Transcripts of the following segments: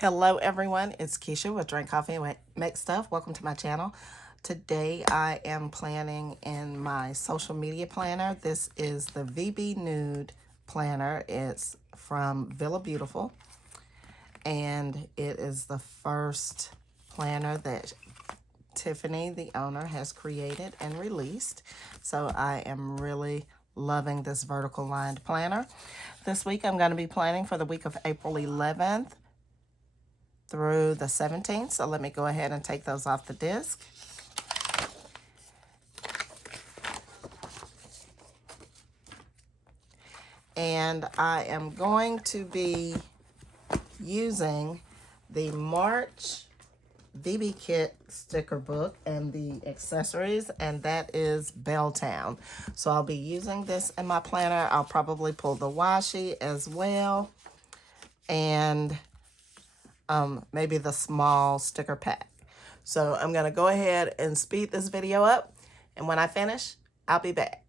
Hello everyone, it's Keisha with Drink Coffee and Make Stuff. Welcome to my channel. Today I am planning in my social media planner. This is the VB Nude Planner. It's from VillabeauTIFFul, and it is the first planner that Tiffany, the owner, has created and released. So I am really loving this vertical lined planner. This week I'm going to be planning for the week of April 11th through the 17th. So let me go ahead and take those off the disc. And I am going to be using the March VB Kit sticker book and the accessories, and that is Belltown. So I'll be using this in my planner. I'll probably pull the washi as well, and maybe the small sticker pack. So I'm gonna go ahead and speed this video up, and when I finish, I'll be back.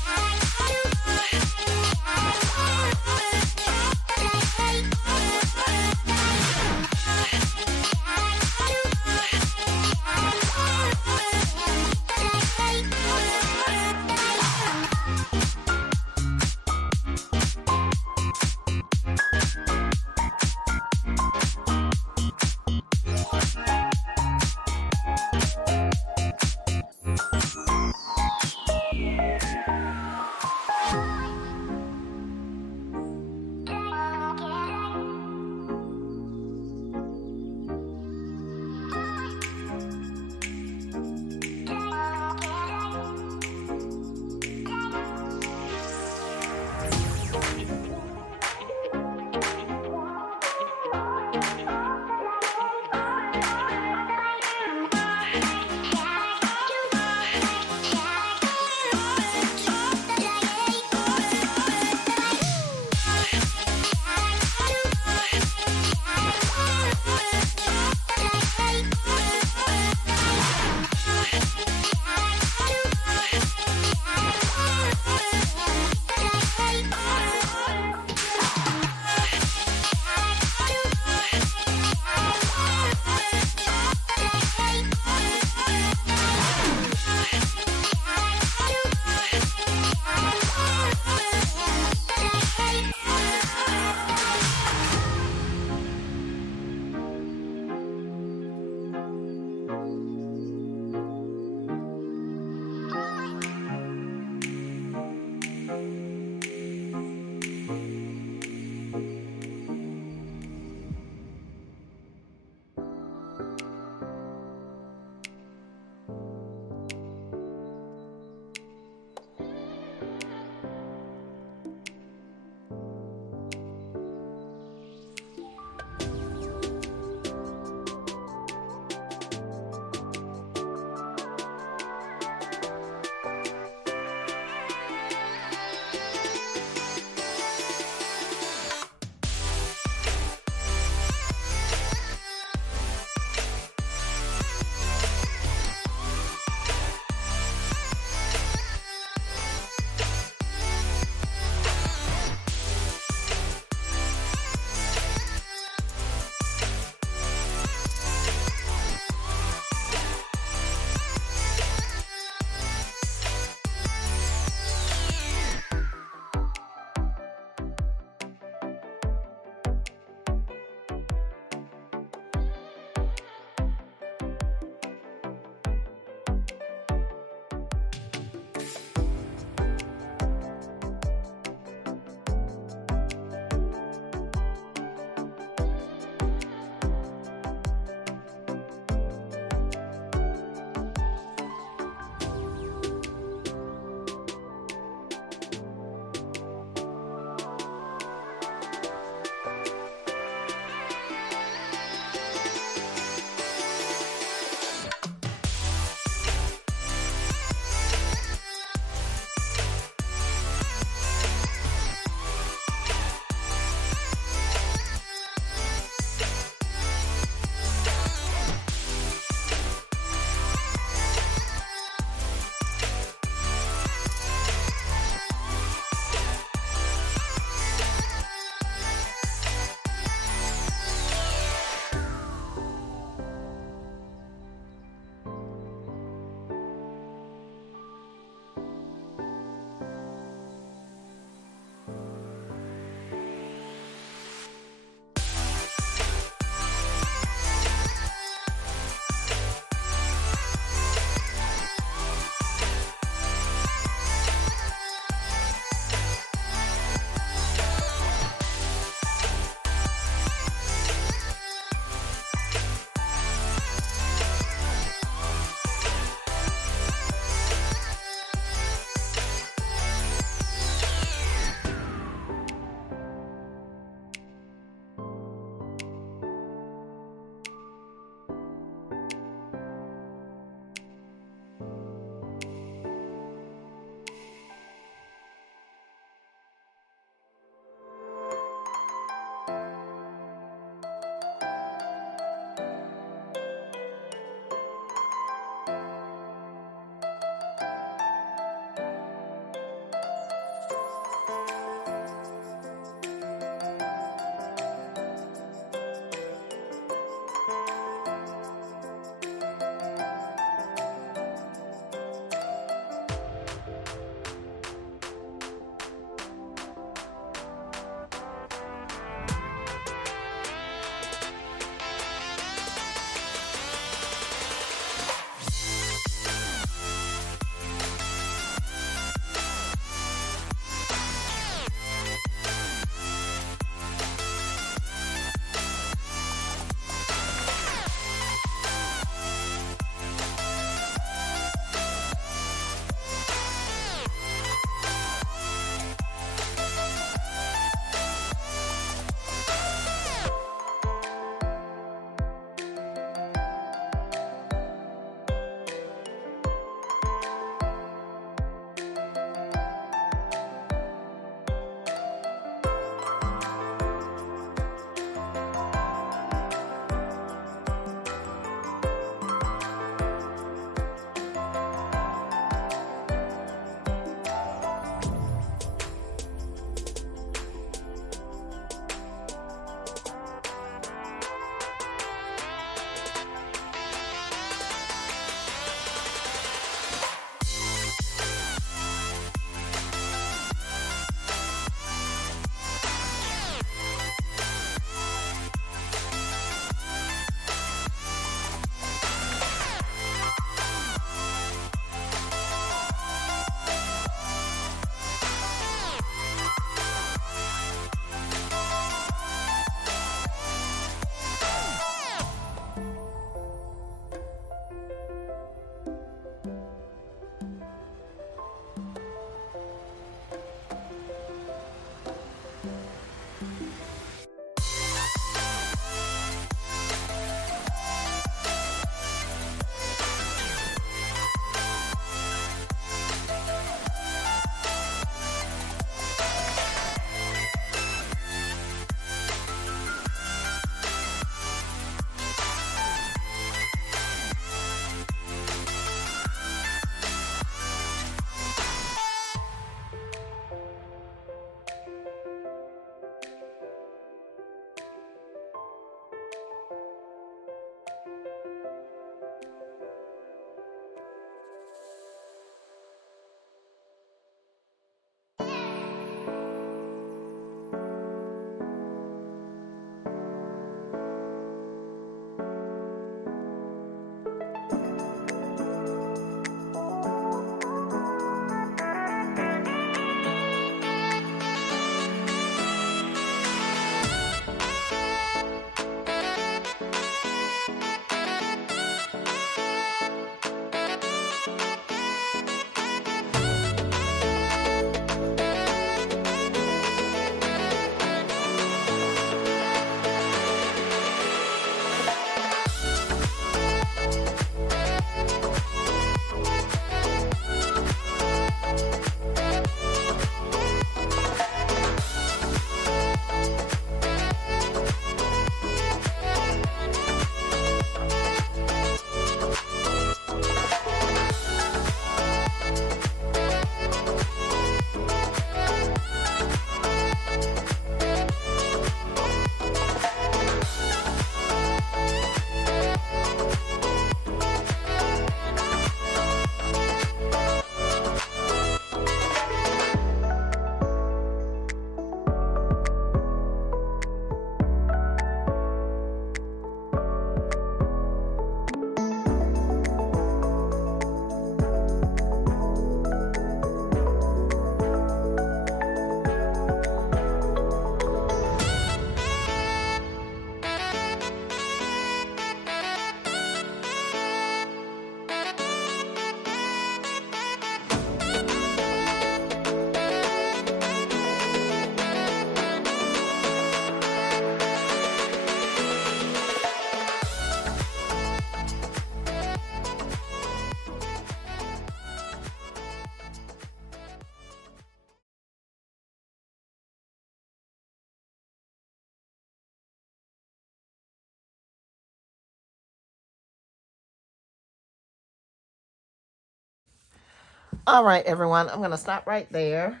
All right, everyone, I'm going to stop right there.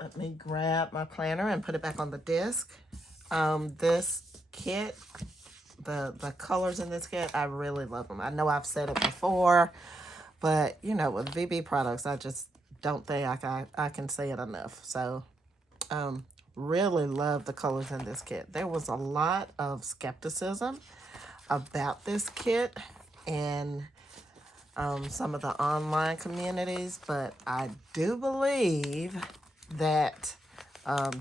Let me grab my planner and put it back on the disc. This kit, the colors in this kit, I really love them. I know I've said it before, but, you know, with VB products, I just don't think I can say it enough. So, really love the colors in this kit. There was a lot of skepticism about this kit and some of the online communities, but I do believe that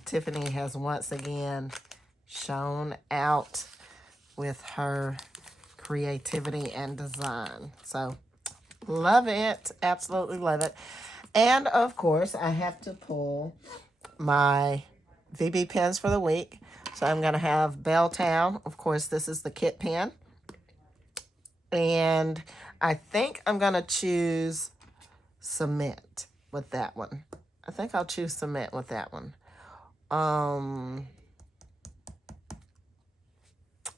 Tiffany has once again shown out with her creativity and design. So love it, absolutely love it. And of course, I have to pull my VB pens for the week. So I'm going to have Belltown. Of course, this is the kit pen. And I think I'm going to choose cement with that one. I think I'll choose cement with that one. I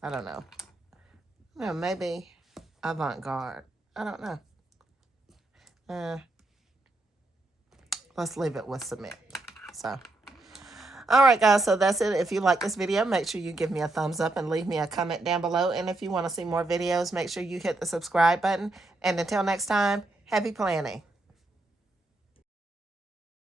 don't know. No, maybe avant-garde. I don't know. Let's leave it with cement. So, all right, guys. So that's it. If you like this video, make sure you give me a thumbs up and leave me a comment down below. And if you want to see more videos, make sure you hit the subscribe button. And until next time, happy planning.